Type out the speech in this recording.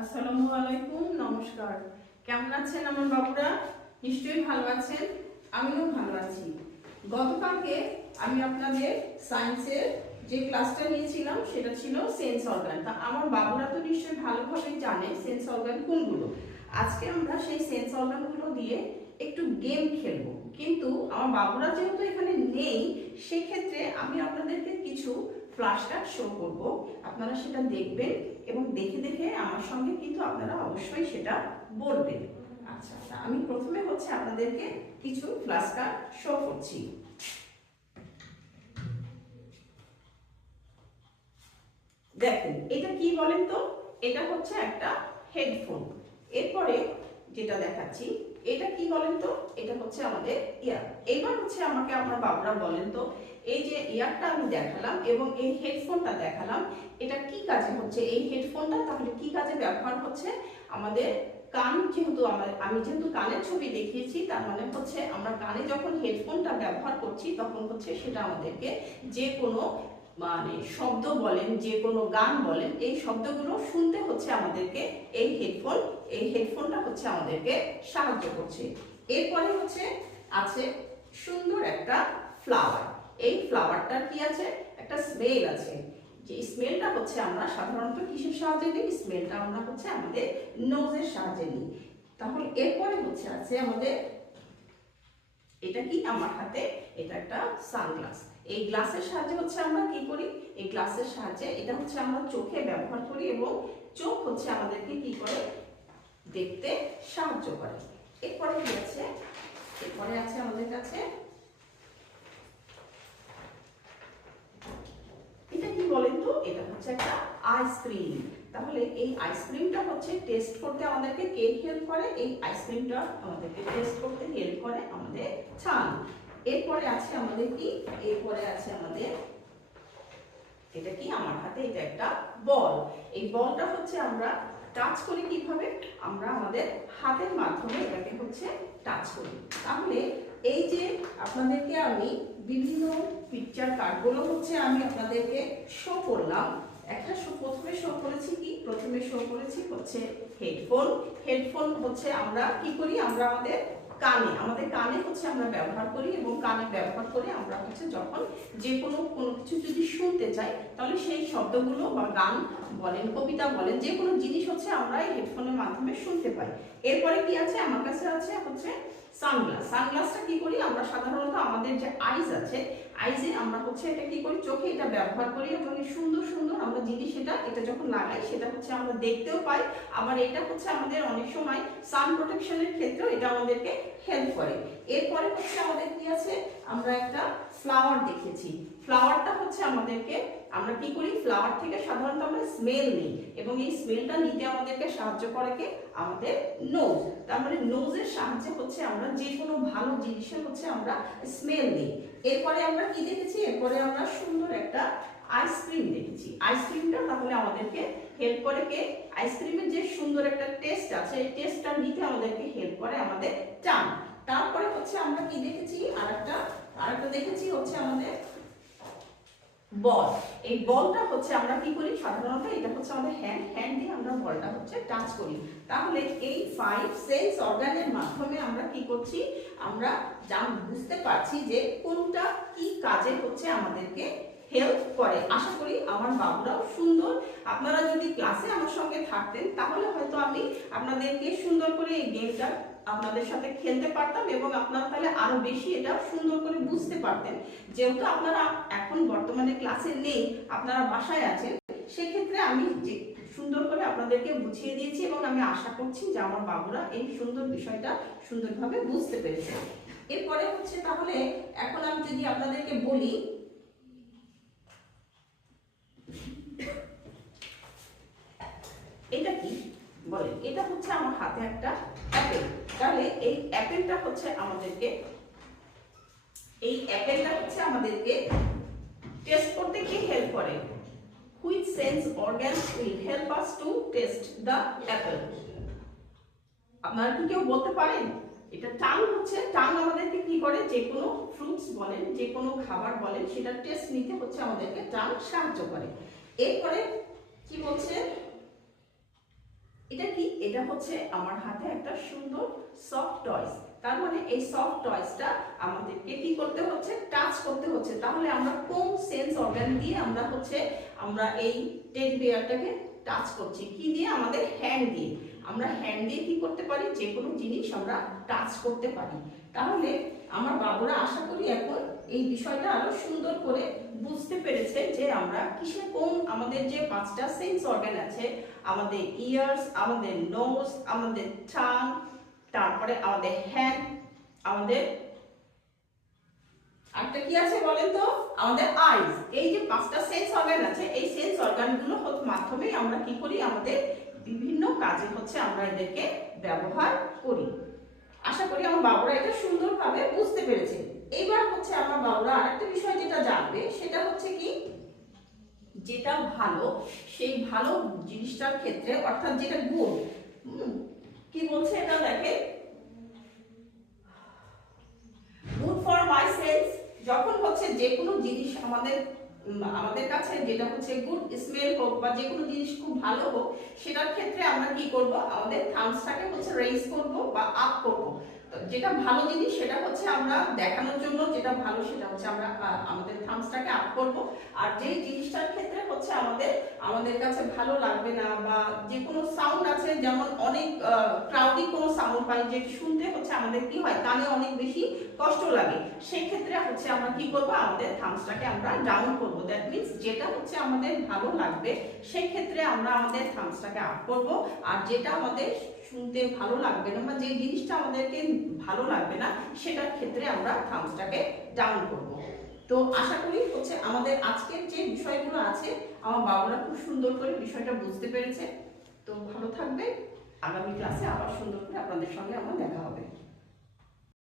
আসসালামু আলাইকুম, নমস্কার। কেমন আছেন আমার বাবুরা? নিশ্চয়ই ভালো আছেন, আমিও ভালো আছি। গতকালকে আমি আপনাদের সায়েন্সের যে ক্লাসটা নিয়েছিলাম সেটা ছিল সেন্স অর্গান। তা আমার বাবুরা তো নিশ্চয়ই ভালোভাবে জানে সেন্স অর্গান কোনগুলো। আজকে আমরা সেই সেন্স অর্গানগুলো দিয়ে একটু গেম খেলবো, কিন্তু আমার বাবুরা যেহেতু এখানে নেই সেক্ষেত্রে আমি আপনাদেরকে কিছু ফ্ল্যাশ কার্ড শো করবো। আপনারা সেটা দেখবেন এবং দেখে দেখে আমার সঙ্গে কিন্তু আপনারা অবশ্যই সেটা বলবেন। আচ্ছা, আমি প্রথমে আপনাদেরকে কিছু ফ্ল্যাশ কার্ড শো করছি। দেখেন এটা কি বলেন তো? এটা হচ্ছে একটা হেডফোন। এরপরে যেটা দেখাচ্ছি এটা কি বলেন তো? এটা হচ্ছে আমাদের ইয়ার। এবার আমাকে আপনার বাবুরা বলেন তো, এই যে ইয়ারটা আমি দেখালাম এবং এই হেডফোনটা দেখালাম, এটা কি কাজে হচ্ছে? এই হেডফোনটা তাহলে কি কাজে ব্যবহার হচ্ছে? আমাদের কান যেহেতু আমি যেহেতু কানের ছবি দেখিয়েছি, তার মানে আমরা কানে যখন হেডফোনটা ব্যবহার করছি তখন সেটা আমাদেরকে যে কোনো শব্দ বলেন, যে কোনো গান বলেন, এই শব্দগুলো শুনতে আমাদেরকে এই হেডফোনটা আমাদেরকে সাহায্য করছে। এরপরে আছে সুন্দর একটা ফ্লাওয়ার। এই ফ্লাওয়ারটার কি আছে? একটা স্মেল আছে। যে স্মেলটা আমরা সাধারণত কিসের সাহায্যে নিই? স্মেলটা আমরা আমাদের নোজের সাহায্যে নিই। তাহলে এরপরে আছে আমাদের এটা কি আমার হাতে? এটা একটা সানগ্লাস। এই গ্লাসের সাহায্যে আমরা কি করি? এই গ্লাসের সাহায্যে এটা আমরা চোখে ব্যবহার করি এবং চোখ আমাদেরকে কি করে? দেখতে সাহায্য করে। এরপরে কি আছে? এরপরে আছে আমাদের কাছে এটা কি বলেন তো? এটা একটা আইসক্রিম। তাহলে এই আইসক্রিমটা টেস্ট করতে আমাদেরকে কে হেল্প করে? এই আইসক্রিমটা আমাদেরকে টেস্ট করতে হেল্প করে আমাদের ছান। এরপরে আছে আমাদের কি? এরপরে আছে আমাদের এটা কি আমার হাতে? এটা একটা বল। এই বলটা আমরা টাচ করি কিভাবে? আমরা আমাদের হাতের মাধ্যমে এটাকে টাচ করি। তাহলে এই যে আপনাদেরকে আমি বিভিন্ন পিকচার কার্ডগুলো আমি আপনাদেরকে শো করলাম। একটা প্রথমে শো করেছি কি? প্রথমে শো করেছি হেডফোন। হেডফোন আমরা কি করি? আমরা আমাদের কানে আমরা ব্যবহার করি এবং কানে ব্যবহার করে আমরা যখন যে কোনো কিছু যদি শুনতে চাই তাহলে সেই শব্দগুলো বা গান বলেন, কবিতা বলেন, যে কোনো জিনিস আমরা এই হেডফোনের মাধ্যমে শুনতে পাই। এরপরে কি আছে? আমার কাছে আছে সানগ্লাস। সানগ্লাসটা কি করি? আমরা সাধারণত আমাদের যে আইজ আছে, আইজে আমরা এটা কি করি? চোখে এটা ব্যবহার করি এবং সুন্দর সুন্দর আমরা জিনিস এটা যখন লাগাই সেটা আমরা দেখতেও পাই। আবার এটা আমাদের অনেক সময় সান প্রোটেকশনের ক্ষেত্রেও এটা আমাদেরকে হেল্প করে। এরপরে আমাদের কি আছে? আমরা একটা ফ্লাওয়ার দেখেছি। ফ্লাওয়ারটা আমাদেরকে আমরা কি করি? ফ্লাওয়ার থেকে সাধারণত আমরা স্মেল নিই এবং এই স্মেলটা নিতে আমাদেরকে সাহায্য করে কে? আমাদের নোজ। তার মানে নোজের সাহায্যে আমরা যে কোনো ভালো জিনিসের আমরা স্মেল নিই। এরপরে আমরা কি দেখেছি? এরপরে আমরা সুন্দর একটা আইসক্রিম দেখেছি। আইসক্রিমটা তাহলে আমাদেরকে হেল্প করে কে? আইসক্রিমের যে সুন্দর একটা টেস্ট আছে, এই টেস্টটা নিতে আমাদেরকে হেল্প করে আমাদের টান। তারপরে আমরা কি দেখেছি? আরেকটা দেখেছি আমাদের বল। এই বলটা আমরা কি করি? সাধারণত এটা আমাদের হ্যান্ড দিয়ে আমরা বলটা টাচ করি। তাহলে এই 5 সেন্স অর্গানের মাধ্যমে আমরা কি করছি? আমরা বুঝতে পারছি যে কোনটা কি কাজে আমাদেরকে হেল্প করে। আশা করি আমার বাবুরাও সুন্দর, আপনারা যদি ক্লাসে আমার সঙ্গে থাকতেন তাহলে হয়তো আমি আপনাদেরকে সুন্দর করে এই গেমটা আপনাদের সাথে খেলতে পারতাম এবং আপনারা তাহলে আরো বেশি এটা সুন্দর করে বুঝতে পারতেন। যেহেতু আপনারা এখন বর্তমানে ক্লাসে নেই, আপনারা বাসায় আছেন, সেক্ষেত্রে আমি সুন্দর করে আপনাদেরকে বুঝিয়ে দিয়েছি এবং আমি আশা করছি যে আমার বাবুরা এই সুন্দর বিষয়টা সুন্দরভাবে বুঝতে পেরেছে। এরপরে তাহলে এখন আমি যদি আপনাদেরকে বলি, এটা কি বলেন? এটা আমার হাতে একটা অ্যাপেল। তাহলে এই অ্যাপেলটা আমাদেরকে টেস্ট করতে কি হেল্প করে? Which sense organ will help us to taste the apple? আপনারা কি কেউ বলতে পারেন? এটা টাং টাং আমাদেরকে কি করে? যে কোনো ফ্রুটস বলেন, যে কোনো খাবার বলেন, সেটা টেস্ট নিতে আমাদেরকে টাং সাহায্য করে। এরপরে কি বলছে? এটা কি? এটা হচ্ছে আমার হাতে একটা সুন্দর সফট টয়স। তার মানে এই সফট টয়সটা আমাদেরকে কি করতে হচ্ছে? টাচ করতে হচ্ছে। তাহলে আমরা কোন সেন্স অর্গান দিয়ে আমরা এই টেডি বিয়ারটাকে টাচ করছি? কি দিয়ে? আমাদের হ্যান্ড দিয়ে। আমরা হ্যান্ড দিয়ে কি করতে পারি? যে কোনো জিনিস আমরা টাচ করতে পারি। তাহলে আমার বাবুরা আশা করি এখন এই বিষয়টা আরো সুন্দর করে বুঝতে পেরেছে যে আমরা কিসে কোন আমাদের যে 5টা সেন্স অর্গান আছে, আমাদের ইয়ার্স, আমাদের নোজ, আমাদের টাং, তারপরে আমাদের হ্যান্ড, আমাদের আরেকটা কি আছে বলেন তো? আমাদের আইজ। এই যে 5টা সেন্স অর্গান আছে, এই সেন্স অর্গানগুলোর মাধ্যমেই আমরা কি করি? আমাদের বিভিন্ন কাজে আমরা এদেরকে ব্যবহার করি। আশা করি আমার বাবুরা এটা সুন্দরভাবে বুঝতে পেরেছে। এইবার আমার বাবুরা আরেকটা বিষয় যেটা জানবে সেটা হচ্ছে কি, যেটা ভালো সেই ভালো জিনিসটার ক্ষেত্রে, অর্থাৎ যেটা গুড, কি বলছে এটা দেখে, গুড ফর মাই সেন্স। যখন যে কোনো জিনিস আমাদের কাছে যেটা গুড স্মেল হোক বা যে কোনো জিনিস খুব ভালো হোক, সেটার ক্ষেত্রে আমরা কি করব? আমাদের থামসটাকে রেইজ করব বা আপ করব। যেটা ভালো জিনিস সেটা আমরা দেখানোর জন্য, যেটা ভালো সেটা আমরা আমাদের থামসটাকে আপ করব। আর যে জিনিসটার ক্ষেত্রে আমাদের কাছে ভালো লাগবে না, বা যে কোনো সাউন্ড আছে, যেমন অনেক ক্রাউডি কোনো সাউন্ড পাই, যে শুনতে আমাদের কি হয়, কানে অনেক বেশি কষ্ট লাগে, সেই ক্ষেত্রে আমরা কি করব? আমাদের থামসটাকে আমরা ডাউন করব। দ্যাট মিন্স যেটা আমাদের ভালো লাগবে সেই ক্ষেত্রে আমরা আমাদের থামসটাকে আপ করব। আর যেটা আমাদের শুনতে ভালো লাগবে না, বা যে জিনিসটা আমাদেরকে ভালো লাগবে না, সেটার ক্ষেত্রে আমরা থামসটাকে ডাউন করব। তো আশা করি আমাদের আজকের যে বিষয়গুলো আছে, আমার বাবুরা খুব সুন্দর করে বিষয়টা বুঝতে পেরেছে। তো ভালো থাকবে, আগামী ক্লাসে আবার সুন্দর করে আপনাদের সঙ্গে আমার দেখা হবে।